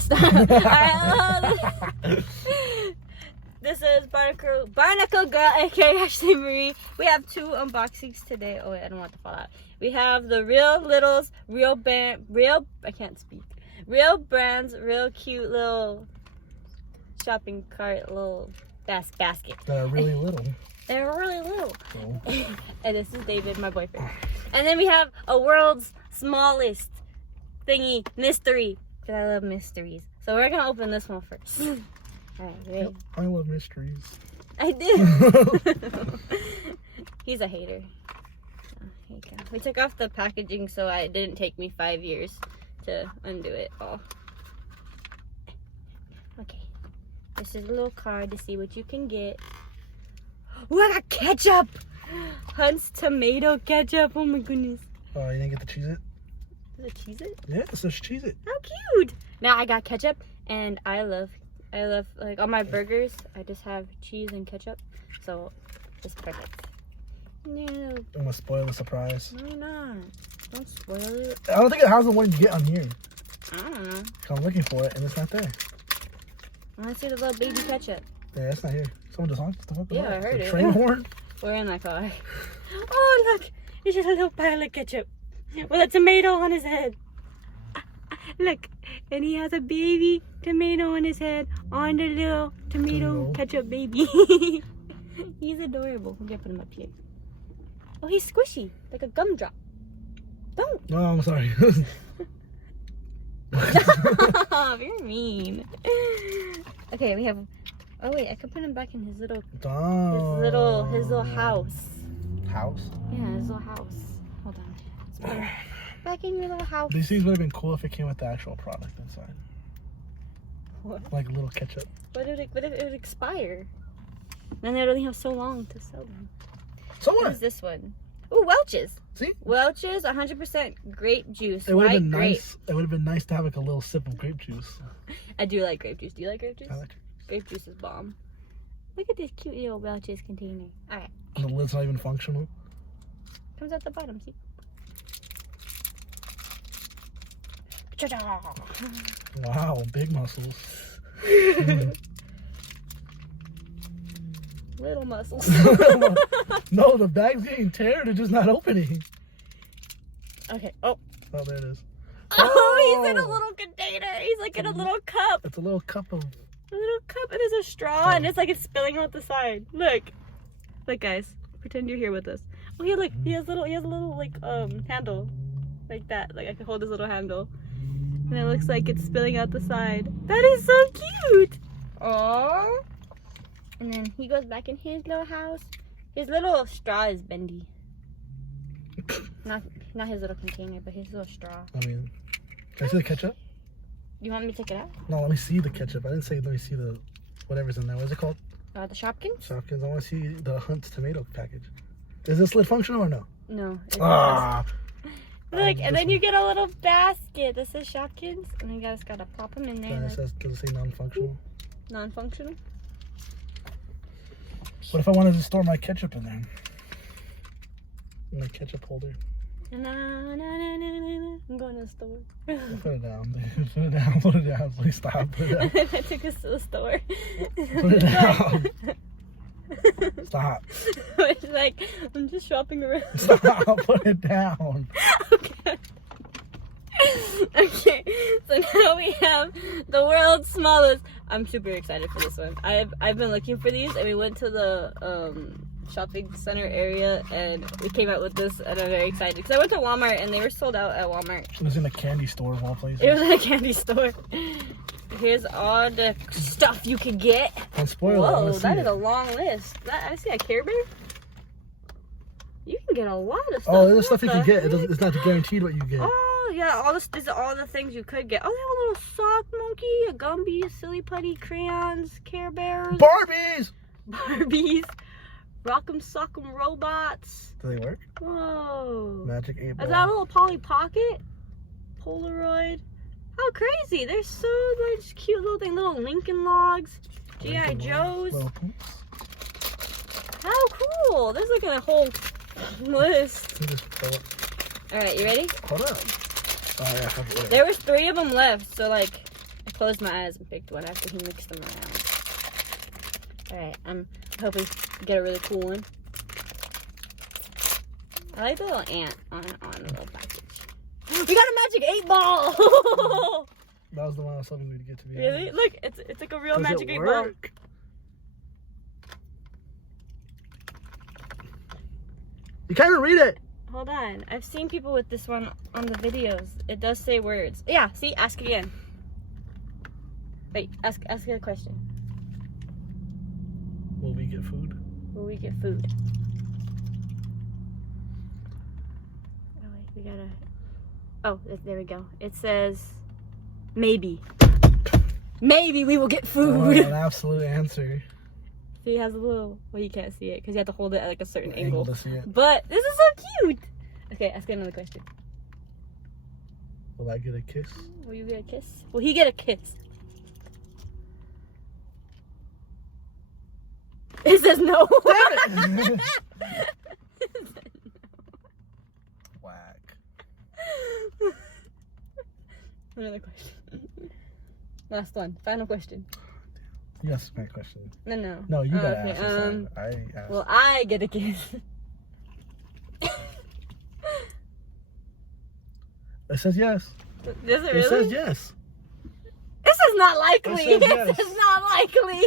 fast. Alright, this is Barnacle Girl, aka Ashley Marie. We have 2 unboxings today. Oh wait, I don't want to fall out. We have the Real Littles, real brands, real cute little shopping cart, little basket. They're really little. They're really little. Oh. And this is David, my boyfriend. And then we have a world's smallest thingy mystery. Because I love mysteries. So we're going to open this one first. Alright, ready? Yep, I love mysteries. I do. He's a hater. Oh, here you go. We took off the packaging so it didn't take me 5 years to undo it all. Okay. This is a little card to see what you can get. Ooh, I got ketchup! Hunt's tomato ketchup. Oh my goodness. Oh, you didn't get to choose it? Is it Cheez-It? Yeah, it says Cheez It. How cute! Now I got ketchup, and I love like on my burgers, I just have cheese and ketchup, so it's perfect. No. I'm gonna spoil the surprise. No, you're not. Don't spoil it. I don't think it has the one you get on here. I don't know. I'm looking for it, and it's not there. I want to see the little baby ketchup. Yeah, it's not here. Someone just on? Yeah, I heard the it. Train horn? We're in that car. Oh, look! It's just a little pile of ketchup with a tomato on his head. Look, and he has a baby tomato on his head on the little tomato ketchup baby. He's adorable. We're gonna put him up here. Oh, he's squishy, like a gumdrop. Don't. No, I'm sorry. Stop, you're mean. Okay, we have. Oh wait, I could put him back in his little house. House? Yeah, his little house. Hold on. Let's put him back in your little house. These things would have been cool if it came with the actual product inside. What? Like a little ketchup. What if it would expire? Then they'd only have so long to sell them. So What what? is this one? Ooh, Welch's. See? Welch's 100% grape juice. It would have White been grape. nice. It would have been nice to have like a little sip of grape juice. I do like grape juice. Do you like grape juice? I like it. Grape juice is bomb. Look at this cute little Welch's container. Alright. And the lid's not even functional. Comes at the bottom, see? Wow, big muscles. Little muscles. No, the bag's getting teared. It's just not opening. Okay. Oh. Oh, there it is. Oh, he's in a little container. He's like in a little cup. It's a little cup of... A little cup, and there's a straw, and it's like it's spilling out the side. Look. Look, guys. Pretend you're here with us. Oh, yeah, look. He has a little, like, handle. Like that. Like, I can hold his little handle. And it looks like it's spilling out the side. That is so cute! Aww. And then he goes back in his little house. His little straw is bendy. Not his little container, but his little straw. I mean, can I see the ketchup? You want me to take it out? No, let me see the ketchup. I didn't say let me see the whatever's in there. What is it called? The Shopkins? Shopkins. I want to see the Hunt's tomato package. Is this lid functional or no? No. Ah. Look, and then you get a little basket. This is Shopkins, and you guys gotta pop them in there. And it says, does it say non-functional? Non-functional? What if I wanted to store my ketchup in there? My ketchup holder. I'm going to the store. Put it down, dude. Put it down. Put it down. Please stop. Put it down. I took us to the store. Put it down. Stop. It's like, I'm just shopping around. Stop. Put it down. Okay. Okay, so now we have the world's smallest. I'm super excited for this one. I've been looking for these, and we went to the shopping center area, and we came out with this, and I'm very excited because I went to Walmart and they were sold out at Walmart. It was in a candy store of all places. It was in a candy store. Here's all the stuff you can get. Don't spoil it. Whoa, that is a long list. I see a Care Bear. You can get a lot of stuff. Oh, there's stuff you can get. It's not guaranteed what you get. Oh yeah, these are all the things you could get. Oh, they have a little sock monkey, a Gumby, a silly putty, crayons, Care Bears, Barbies. Rock'em Sock'em robots. Do they work? Whoa. Magic 8 ball. Is that a little Polly Pocket? Polaroid. How crazy. There's so much cute little thing. Little Lincoln Logs. G.I. Joes. How cool. There's like a whole list. Alright, you ready? Hold up. Oh, yeah, there was 3 of them left, so like, I closed my eyes and picked one after he mixed them around. Alright, I hope we get a really cool one. I like the little ant on the little package. We got a magic 8-ball! That was the one I was hoping we'd get to be Really? honest. Look, it's like a real Does magic it 8-ball. work? You can't even read it. Hold on. I've seen people with this one on the videos. It does say words. Yeah, see? Ask again. Wait, ask it a question. Will we get food? Will we get food? Oh, wait, we gotta... Oh, there we go. It says, maybe. Maybe we will get food. Oh, an absolute answer. See, it has a little... Well, you can't see it because you have to hold it at like a certain Angle angle. to see it. But this is so cute. Okay, ask another question. Will I get a kiss? Will you get a kiss? Will he get a kiss? It says no. Whack. Another question. Last one. Final question. You asked my question. No. No, you gotta okay, ask this time. I asked. Will I get a kiss? It says yes. Does it really? It says yes. This is not likely. It says yes. This is not likely.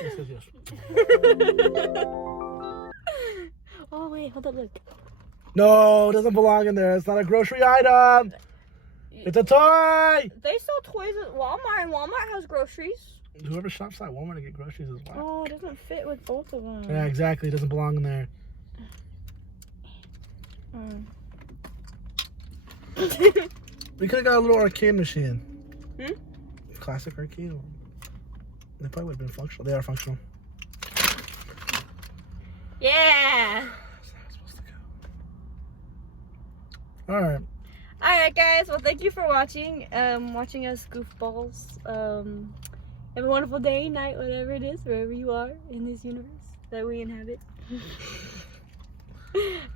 It says yes. Oh wait, hold up, look. No, it doesn't belong in there. It's not a grocery item. It's a toy. They sell toys at Walmart, and Walmart has groceries. Whoever shops at Walmart to get groceries is whack. Oh, it doesn't fit with both of them. Yeah, exactly. It doesn't belong in there. We could have got a little arcade machine. Classic arcade one. They probably would have been functional. They are functional. Yeah. That's how it's supposed to go. Alright. Alright guys, well thank you for watching. Watching us goofballs. Have a wonderful day, night, whatever it is, wherever you are in this universe that we inhabit.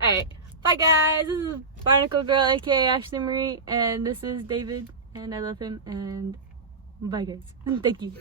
Alright. Bye guys. This is Barnacle Girl, aka Ashley Marie, and this is David, and I love him, and bye guys. Thank you.